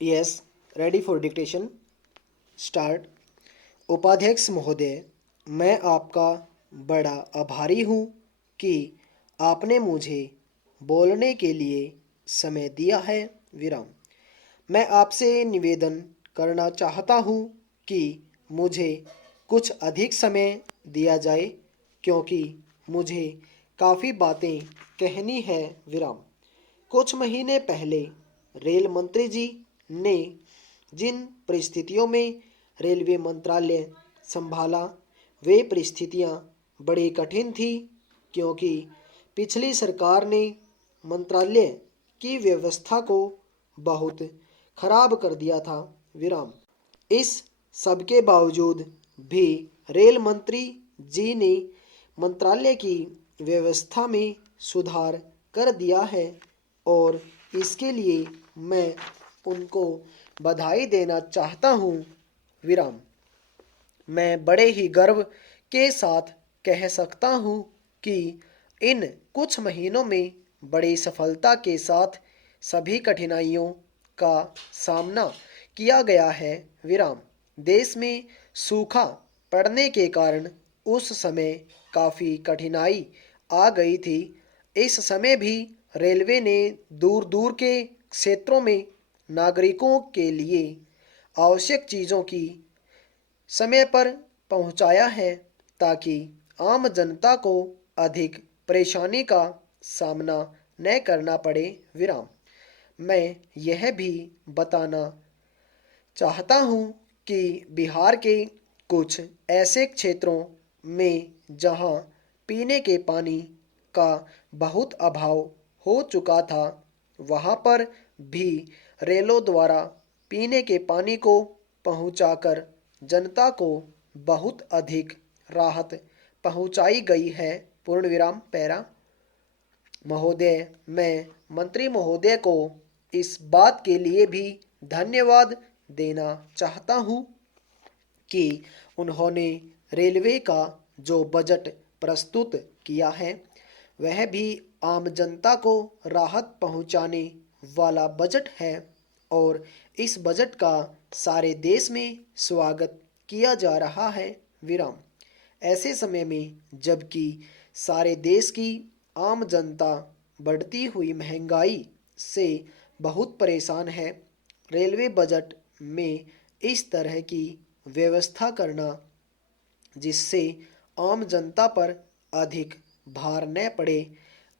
Yes, ready for dictation. Start. उपाध्यक्ष महोदय, मैं आपका बड़ा आभारी हूँ कि आपने मुझे बोलने के लिए समय दिया है। विराम। मैं आपसे निवेदन करना चाहता हूँ कि मुझे कुछ अधिक समय दिया जाए क्योंकि मुझे काफ़ी बातें कहनी है। विराम। कुछ महीने पहले रेल मंत्री जी ने जिन परिस्थितियों में रेलवे मंत्रालय संभाला, वे परिस्थितियां बड़ी कठिन थी क्योंकि पिछली सरकार ने मंत्रालय की व्यवस्था को बहुत खराब कर दिया था। विराम। इस सब के बावजूद भी रेल मंत्री जी ने मंत्रालय की व्यवस्था में सुधार कर दिया है और इसके लिए मैं उनको बधाई देना चाहता हूँ। विराम। मैं बड़े ही गर्व के साथ कह सकता हूँ कि इन कुछ महीनों में बड़ी सफलता के साथ सभी कठिनाइयों का सामना किया गया है। विराम। देश में सूखा पड़ने के कारण उस समय काफ़ी कठिनाई आ गई थी। इस समय भी रेलवे ने दूर दूर के क्षेत्रों में नागरिकों के लिए आवश्यक चीज़ों की समय पर पहुंचाया है ताकि आम जनता को अधिक परेशानी का सामना न करना पड़े। विराम। मैं यह भी बताना चाहता हूँ कि बिहार के कुछ ऐसे क्षेत्रों में जहाँ पीने के पानी का बहुत अभाव हो चुका था, वहाँ पर भी रेलों द्वारा पीने के पानी को पहुँचाकर जनता को बहुत अधिक राहत पहुँचाई गई है। पूर्ण विराम। पैरा। महोदय, मैं मंत्री महोदय को इस बात के लिए भी धन्यवाद देना चाहता हूँ कि उन्होंने रेलवे का जो बजट प्रस्तुत किया है, वह भी आम जनता को राहत पहुँचाने वाला बजट है और इस बजट का सारे देश में स्वागत किया जा रहा है। विराम। ऐसे समय में जबकि सारे देश की आम जनता बढ़ती हुई महंगाई से बहुत परेशान है, रेलवे बजट में इस तरह की व्यवस्था करना जिससे आम जनता पर अधिक भार न पड़े,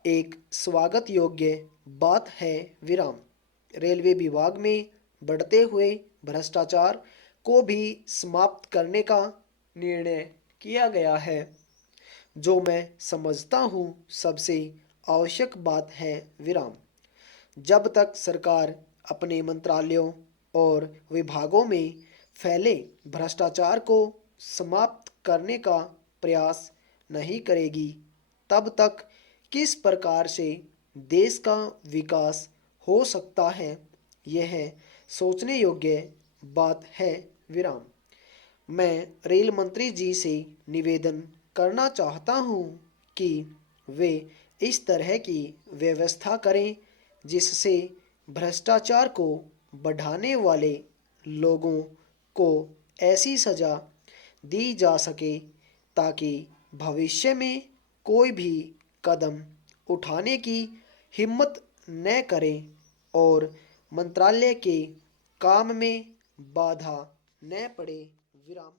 एक स्वागत योग्य बात है। विराम। रेलवे विभाग में बढ़ते हुए भ्रष्टाचार को भी समाप्त करने का निर्णय किया गया है, जो मैं समझता हूँ सबसे आवश्यक बात है। विराम। जब तक सरकार अपने मंत्रालयों और विभागों में फैले भ्रष्टाचार को समाप्त करने का प्रयास नहीं करेगी, तब तक किस प्रकार से देश का विकास हो सकता है, यह सोचने योग्य बात है। विराम। मैं रेल मंत्री जी से निवेदन करना चाहता हूँ कि वे इस तरह की व्यवस्था करें जिससे भ्रष्टाचार को बढ़ाने वाले लोगों को ऐसी सज़ा दी जा सके ताकि भविष्य में कोई भी कदम उठाने की हिम्मत न करें और मंत्रालय के काम में बाधा न पड़े। विराम।